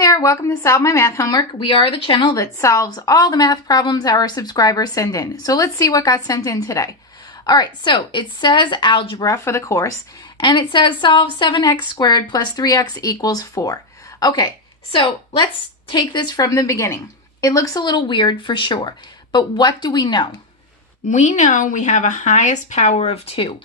there, welcome to Solve My Math Homework. We are the channel that solves all the math problems our subscribers send in. So let's see what got sent in today. All right, so it says algebra for the course, and it says solve 7x squared plus 3x equals 4. Okay, so let's take this from the beginning. It looks a little weird for sure, but what do we know? We know we have a highest power of 2.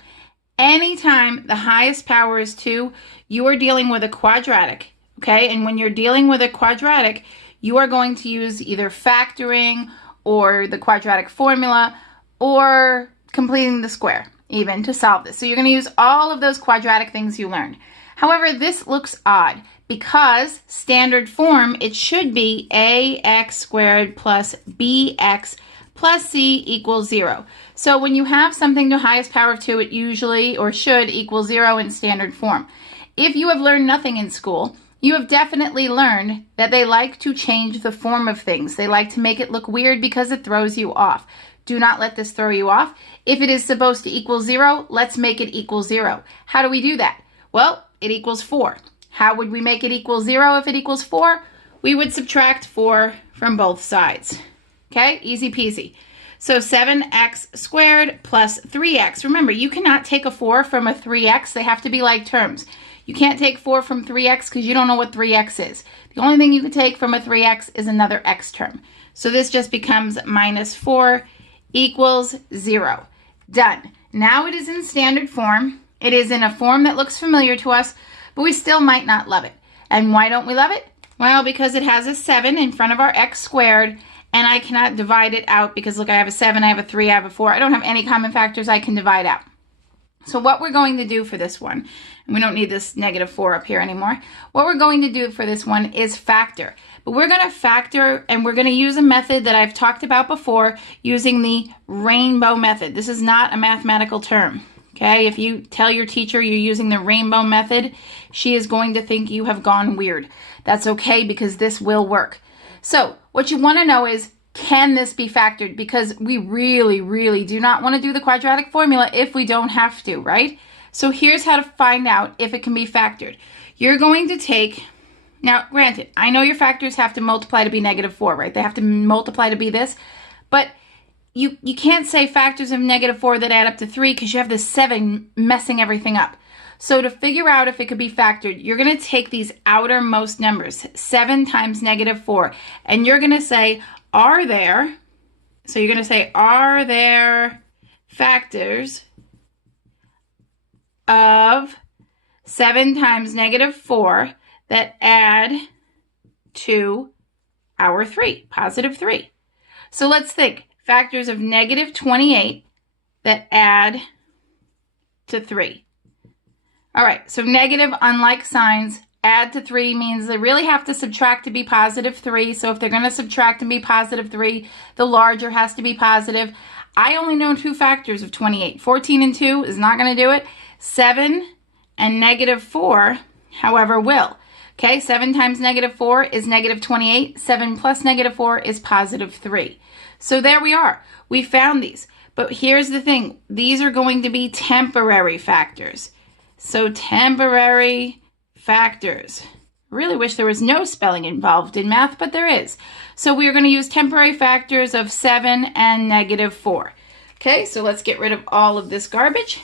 Anytime the highest power is 2, you are dealing with a quadratic. Okay, and when you're dealing with a quadratic, you are going to use either factoring or the quadratic formula or completing the square even to solve this. So you're going to use all of those quadratic things you learned. However, this looks odd because standard form, it should be ax squared plus bx plus c equals 0. So when you have something to highest power of 2, it usually or should equal 0 in standard form. If you have learned nothing in school, you have definitely learned that they like to change the form of things. They like to make it look weird because it throws you off. Do not let this throw you off. If it is supposed to equal 0, let's make it equal 0. How do we do that? Well, it equals 4. How would we make it equal 0 if it equals 4? We would subtract 4 from both sides. Okay, easy peasy. So 7x squared plus 3x. Remember, you cannot take a 4 from a 3x. They have to be like terms. You can't take 4 from 3x because you don't know what 3x is. The only thing you can take from a 3x is another x term. So this just becomes minus 4 equals 0. Done. Now it is in standard form. It is in a form that looks familiar to us, but we still might not love it. And why don't we love it? Well, because it has a 7 in front of our x squared, and I cannot divide it out because, look, I have a 7, I have a 3, I have a 4. I don't have any common factors I can divide out. So what we're going to do for this one, and we don't need this negative 4 up here anymore. What we're going to do for this one is factor. But we're going to factor, and we're going to use a method that I've talked about before using the rainbow method. This is not a mathematical term. Okay, if you tell your teacher you're using the rainbow method, she is going to think you have gone weird. That's okay because this will work. So what you want to know is, can this be factored? Because we really, really do not want to do the quadratic formula if we don't have to, right? So here's how to find out if it can be factored. You're going to take, now granted, I know your factors have to multiply to be negative 4, right? They have to multiply to be this, but you can't say factors of negative 4 that add up to 3 because you have this 7 messing everything up. So to figure out if it could be factored, you're going to take these outermost numbers, 7 times negative 4, and you're going to say, are there factors of 7 times negative 4 that add to our 3, positive 3? So let's think, factors of negative 28 that add to 3. All right, so negative, unlike signs, add to 3 means they really have to subtract to be positive 3. So if they're going to subtract and be positive 3, the larger has to be positive. I only know 2 factors of 28. 14 and 2 is not going to do it. 7 and negative 4, however, will. Okay, 7 times negative 4 is negative 28. 7 plus negative 4 is positive 3. So there we are. We found these. But here's the thing. These are going to be temporary factors. So temporary factors. Really wish there was no spelling involved in math, but there is. So we are going to use temporary factors of 7 and negative 4. Okay, so let's get rid of all of this garbage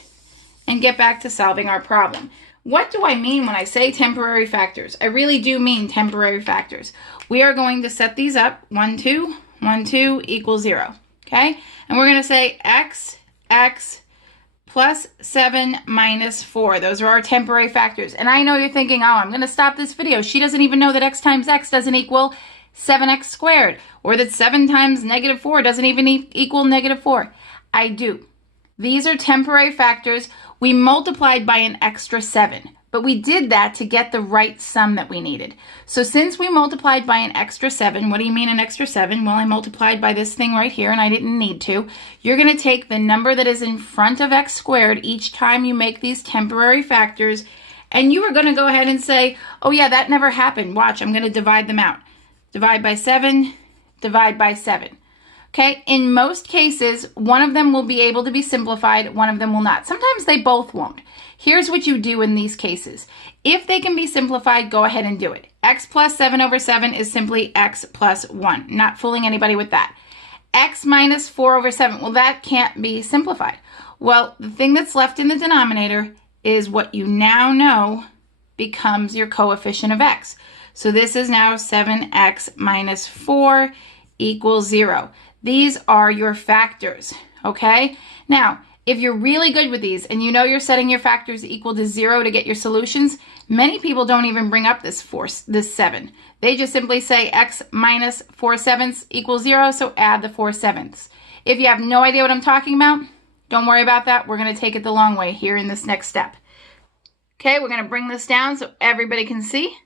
and get back to solving our problem. What do I mean when I say temporary factors? I really do mean temporary factors. We are going to set these up. 1, 2, 1, 2 equals 0. Okay, and we're going to say x plus 7 minus 4. Those are our temporary factors. And I know you're thinking, oh, I'm going to stop this video. She doesn't even know that x times x doesn't equal 7x squared, or that 7 times negative 4 doesn't even equal negative 4. I do. These are temporary factors. We multiplied by an extra 7, but we did that to get the right sum that we needed. So since we multiplied by an extra 7, what do you mean an extra 7? Well, I multiplied by this thing right here, and I didn't need to. You're going to take the number that is in front of x squared each time you make these temporary factors, and you are going to go ahead and say, oh yeah, that never happened. Watch, I'm going to divide them out. Divide by 7, divide by 7. Okay, in most cases, one of them will be able to be simplified, one of them will not. Sometimes they both won't. Here's what you do in these cases. If they can be simplified, go ahead and do it. X plus 7 over 7 is simply x plus 1. Not fooling anybody with that. X minus 4 over 7, well, that can't be simplified. Well, the thing that's left in the denominator is what you now know becomes your coefficient of x. So this is now 7x minus 4 equals 0. These are your factors, okay? Now, if you're really good with these and you know you're setting your factors equal to 0 to get your solutions, many people don't even bring up this 7. They just simply say x minus 4/7 equals 0, so add the 4/7. If you have no idea what I'm talking about, don't worry about that. We're going to take it the long way here in this next step. Okay, we're going to bring this down so everybody can see.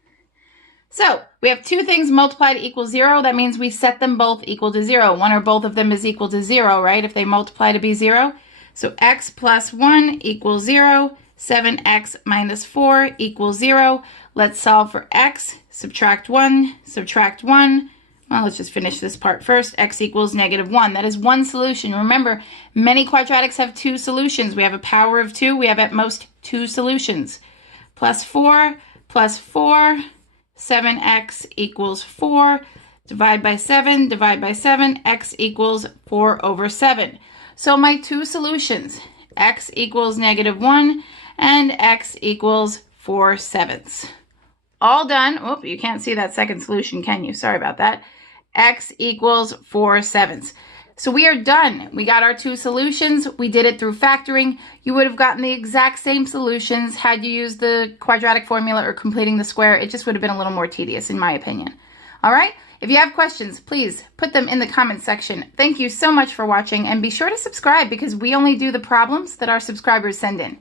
So we have two things multiplied equals 0. That means we set them both equal to 0. One or both of them is equal to 0, right? If they multiply to be 0. So x plus 1 equals 0. 7x minus 4 equals 0. Let's solve for x. Subtract 1. Subtract 1. Well, let's just finish this part first. X equals -1. That is one solution. Remember, many quadratics have two solutions. We have a power of 2. We have at most 2 solutions. Plus 4 plus 4. 7x equals 4. Divide by 7. Divide by 7. X equals 4 over 7. So my two solutions, x equals -1 and x equals 4/7. All done. Oh, you can't see that second solution, can you? Sorry about that. X equals 4/7. So we are done. We got our two solutions. We did it through factoring. You would have gotten the exact same solutions had you used the quadratic formula or completing the square. It just would have been a little more tedious, in my opinion. All right? If you have questions, please put them in the comments section. Thank you so much for watching, and be sure to subscribe because we only do the problems that our subscribers send in.